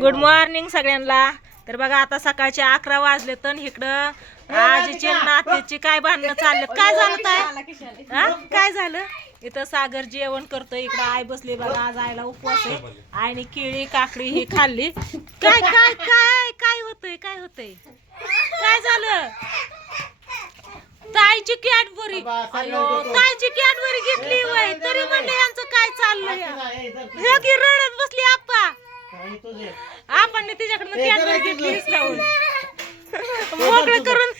Good morning सगळ्यांना. तर बघा आता सकाळचे 11 वाजले तर इकडं आजीची नातीची काय भांडणं चाललेत. काय झालं ताई? काय झालं? इथं सागर जेवण करतोय, इकडं आई बसली बघा. आज आईला उपवास आहे. आईने केळी काकडी ही खाल्ली. काय काय काय काय होतंय? काय होतंय? काय झालं? ताईची कॅडबरी, ताईची कॅडबरी घेतली वय तरी म्हणले यांचं काय चाललंय? हे की रडत बसली आप्पा. आपण तिच्याकडनं कॅडबरी घेतलीच खाऊन मोकळं करून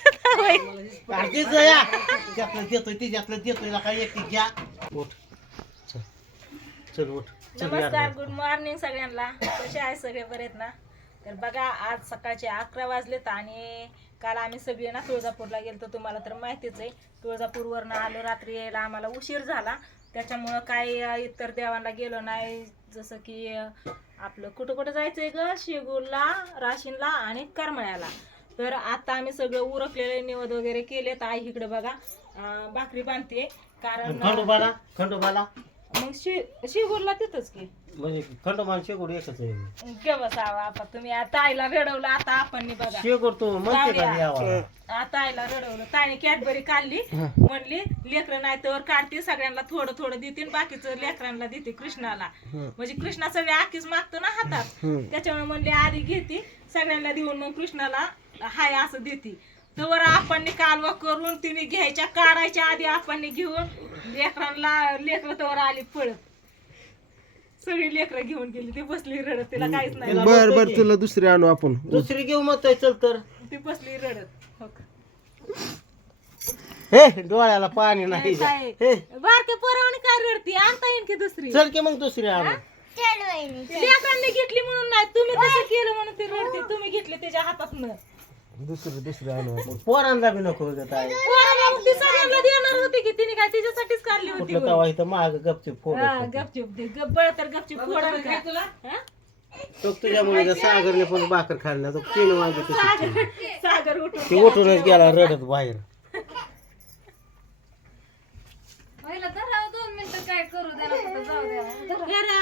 नमस्कार, गुड मॉर्निंग सगळ्यांना. कसे आहे सगळे? बरे आहेत ना? तर बघा आज सकाळचे 11 वाजलेत आणि काल आम्ही सगळे ना तुळजापूरला गेलो. तुम्हाला तर माहितीच आहे. तुळजापूरवरनं आलो, रात्री यायला आम्हाला उशीर झाला. त्याच्यामुळं काही इतर देवांना गेलो नाही. जसं की आपलं कुठं कुठं जायचंय ग, शेगूरला, राशीनला आणि करमळ्याला. तर आता आम्ही सगळं उरकलेले निवद वगैरे केलेत. आई इकडे बघा भाकरी बांधते, कारण खंडोबाला मग शेगूरला तिथंच की म्हणजे खंडोबा शेगुर एकच आहे. केव्हा आपण तुम्ही आता आईला रडवलं. आता आपण बघा शेगुर तू म्हणते का यावा? आता आईला रडवलं. ताईने कॅडबरी काढली, म्हणली लेकरं नाही तर काढते, सगळ्यांना थोडं थोडं देते, बाकीचं लेकरांना देते कृष्णाला. म्हणजे कृष्णा सगळे आखीच मागतो ना हातात, त्याच्यामुळे म्हणले आधी घेते सगळ्यांना देऊन मग कृष्णाला हाय असं देते. तर आपण कालवा करून तिने घ्यायच्या, काढायच्या आधी आपण घेऊन लेकरांना, लेकरं तर आली पळत. सगळी लेकरं घेऊन गेली. ती बसली रडत, तिला काहीच नाही. बर बर तुला दुसरी आणू आपण. दुसरी घेऊ मग चल तर. ती बसली रडत. हो का? हे डोळ्याला पाणी नाही. बारके पोरावणी काय रडती? आणता येईल की दुसरी? चल की मग दुसरी आणू. लेकरांनी घेतली म्हणून नाही, तुम्ही तसं केलं म्हणून ती रडते. तुम्ही घेतली त्याच्या हातातनं. दुसरी आणू आपण. पोरांना बी नको ग ताई. ती सगळ्यांना देणार होती की तिने काय तिच्यासाठीच काढली होती? कुठलं तवा इथं महाग गपचूप फोड. गपचूप दे, गब्बळ तर गपचूप फोडा का तुला? तो तुझ्यामुळे सागरने पण भाकर खाल्ल्या तो 3 वाजे सागर उठून ते उठूनच गेला रडत बाहेर.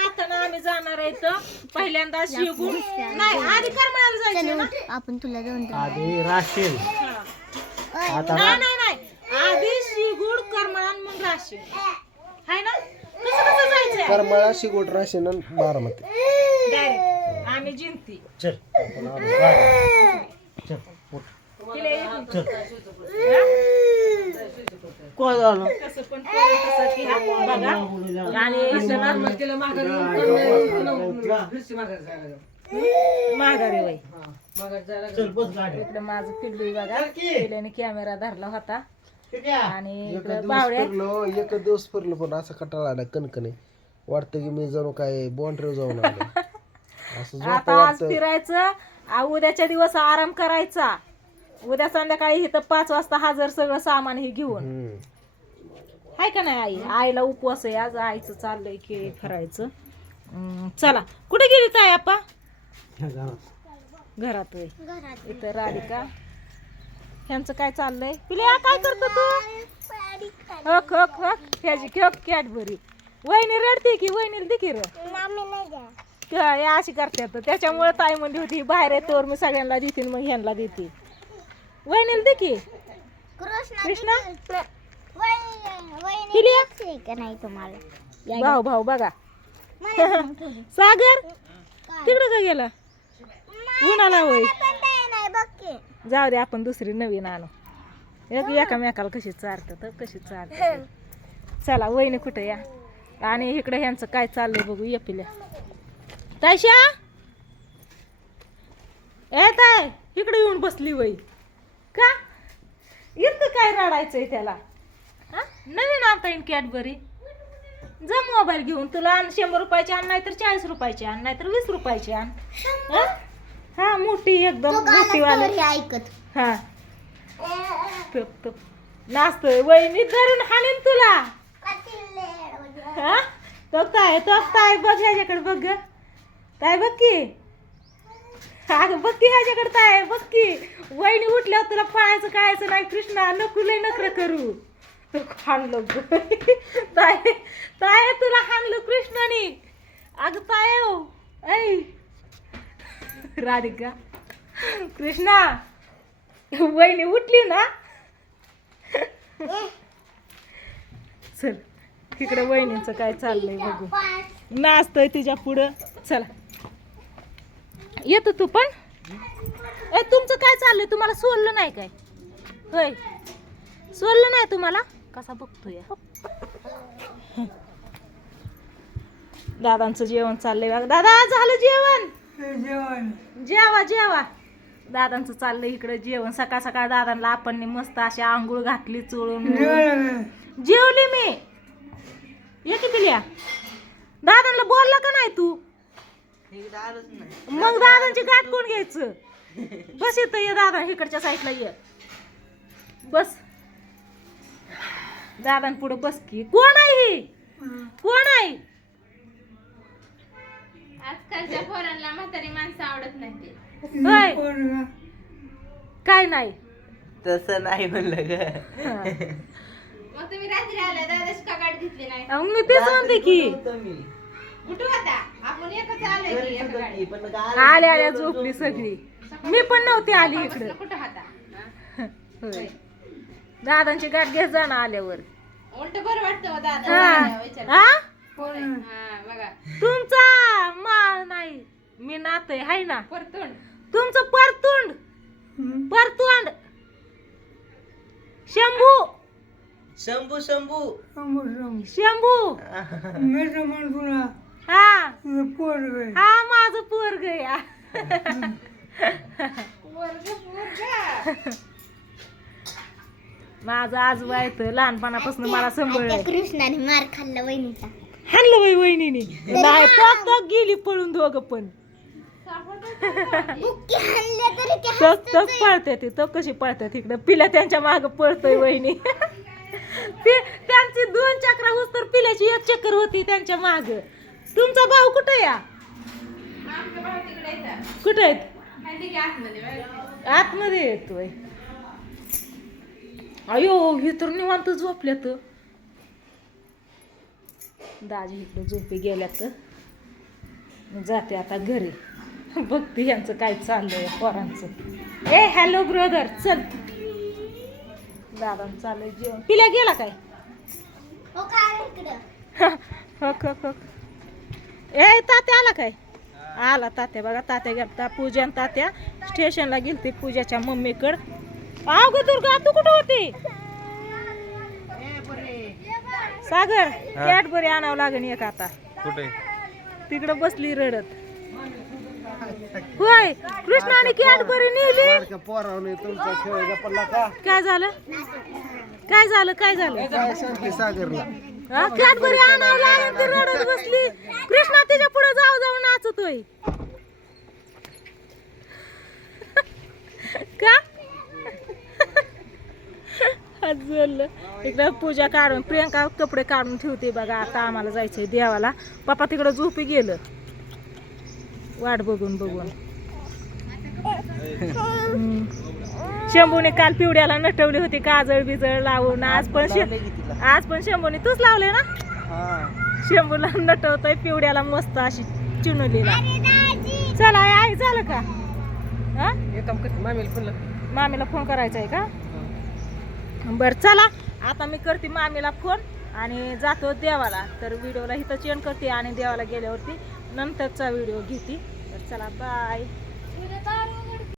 आता ना आम्ही जाणार आहे तर पहिल्यांदा शिवगुण नाही, आधी करमाळ्याला जायचं ना आपण तुला जाऊन आधी राशीन. आता नाही नाही नाही, आधी शिगुड करमाळा मग राशीन हाय ना. कसं जायचंय? करमाळा शिगोट राशीन बारामती डायरेक्ट आम्ही जिंती. चल आपण आलो गाडी. चल उठ. चल कोण झालं? कसं पण करू तसं की हा बघा. आणि इथं ना माघारी वय चल बस गाडी. इकडे माझं पिल्लू बघा, पिल्याने कॅमेरा धरला होता. आणि इकडे बावड्या एक दिवस फिरलो पण असा कटाळा आला कणकणे. वाटतं की मी जणू काय बॉन्ड्री जाऊन आलो असं. आता आज फिरायचं, उद्याच्या दिवस आराम करायचा. उद्या संध्याकाळी इथं 5 वाजता हजर सगळं सामान हे घेऊन. हाय का नाही आई? आईला उपवास आहे आज. आईचं चाललंय केळी फरायचं. चला कुठे गेली ताई आपा? घरात होय. इथं राधिका ह्यांचं काय चाललंय? पिल्या काय करतो तू? हक हक हक ह्याची हक कॅडबरी. वहिनी रडते की? वहिनीला दे की र. काय अशी करतात. त्याच्यामुळे ताई म्हणली होती बाहेर येतोवर मी सगळ्यांना देते मग ह्यांना देते. वहिनीला दे की कृष्णा. भाऊ भाऊ बघा. सागर तिकडं का गेला? उन्हाला होय. जाऊ दे आपण दुसरी नवीन आणू. एकामेकाला कशी चारतात कशी चारतात. चला वहिनी कुठे या. आणि इकडे ह्यांचं काय चाललंय बघू. ये पिल्या तायशा. ए ताय इकडे येऊन बसली वय का? इतकं काय रडायचंय त्याला? नवीन आणता येईल कॅडबरी. जा मोबाईल घेऊन. तुला 100 रुपयाची आण, नाही तर 40 रुपयाची आण, नाही तर 20 रुपयाची आण. हा मोठी एकदम मोठी वाली ऐकत. हा नाचतोय वहिनी धरून हाणीन तुला. हा तो काय बघ ह्याच्याकडे बघ. काय बघ की. अगं बघ की ह्याच्याकडे काय बघ की. वहिनी उठल्यावर तुला पळायचं कळायचं नाही. कृष्णा नको लय नखरं करू. हाणलो ताय ताय तुला हाणलो कृष्णाने. अगं ताय ऐ राधिका कृष्णा वहिनी उठली ना चल तिकडे वहिनीचं काय चाललंय बघू नाचतोय तिच्या पुढं चला येतो तू पण ए तुमचं काय चाललंय तुम्हाला सोडलं नाही काय होय सोडलं नाही तुम्हाला कसा बघतोय दादांचं जेवण चाललंय बघा दादा झालं जेवण जेवा जेवा दादांचं चाललंय इकडे जेवण सकाळ सकाळ दादांना आपण मस्त अशी आंघोळ घातली चोळून जेवली मी ये की पिल्या दादांना बोलला का नाही तू मग दादांची गाठ कोण घ्यायचं बस येतं ये दादा इकडच्या साईडला ये बस दादांपुढं बस की कोण आहे ही कोण आहे आजकालच्या पोरांना म्हातारी माणसं आवडत नाही ते. होय काय नाही तसं नाही म्हणलं ग हा. मग तुम्ही रात्री आला दादाची का गाठ घेतली नाही अहो, मी तेच म्हणते की कुठं होता आपण एकच आलोय की एका गाडीत. आल्या आल्या झोपली सगळी मी पण नव्हती आली इकडं कुठं होता हा? होय दादांची गाठ घेत जाणं आल्यावर उलट बरं वाटतं हो दादा हा आल्यावर विचार. हा? कोण आहे? हा बघा तुमचा मा नाही मी नातय हाय ना परतून तुमचं परतुंड परतोंड शंभू शंभू शंभू शंभू हा हा माझं पोरग या माझं आजोबा येतं लहानपणापासून मला सांभाळलं कृष्णाने मार खाल्ला वहिनीचा हाणलं बाई वहिनीने नाही तो गेली पळून दोघं पण बुक्की हाणले तरी ते तो पळते ती तो कशी पळते तिकडं पिल्या त्यांच्या माग पळतोय वहिनी ते त्यांची 2 चक्र होत तर पिल्याची 1 चक्कर होती त्यांच्या माग तुमचा भाऊ कुठे या आमचा भाऊ तिकडे येतात कुठे आहेत माहिती की आतमध्ये बघा. आतमध्ये येतोय अयो हे तर निवांत झोपल्यात दाजी इकडे झोपी गेल्यात जाते आता घरी बघते यांचं काय चाललंय पोरांचं ए हॅलो ब्रदर चल दादा चाललंय जेवण पिल्या गेला काय हो काय इकडं हो ए तात्या आला काय आला तात्या बघा तात्या गेलता पूजा आणि तात्या स्टेशनला गेलती पूजाच्या मम्मीकड अगं दुर्गा तू कुठं होती सागर कॅडबरी आणावं लागेल एक आता कुठे तिकडं बसली रडत होय कृष्णाने कॅडबरी नेली पोरावने तुमचा खेळ गप्पा का काय झालं काय झालं काय झालं काय सांगते सागरला कॅडबरी आणावं लागेल ती रडत बसली कृष्णा तिच्या पुढे जाऊ जाऊ नाचतोय का जोडलं इकडं पूजा काढून प्रियंका कपडे काढून ठेवते बघा आता आम्हाला जायचंय देवाला पप्पा तिकडं झोपी गेलं वाट बघून बघून शंभूने काल पिवड्याला नटवली होती काजळ बिजळ लावून आज पण शंभूने तूच लावले ना शंभूला नटवतोय पिवड्याला मस्त अशी चिनुलीला चला आई झालं का हा मामीला फोन करायचा आहे का बरं चला आता मी करते मामीला फोन आणि जातो देवाला तर व्हिडिओला इथं चेंज करते आणि देवाला गेल्यावरती नंतरचा व्हिडिओ घेते तर चला बाय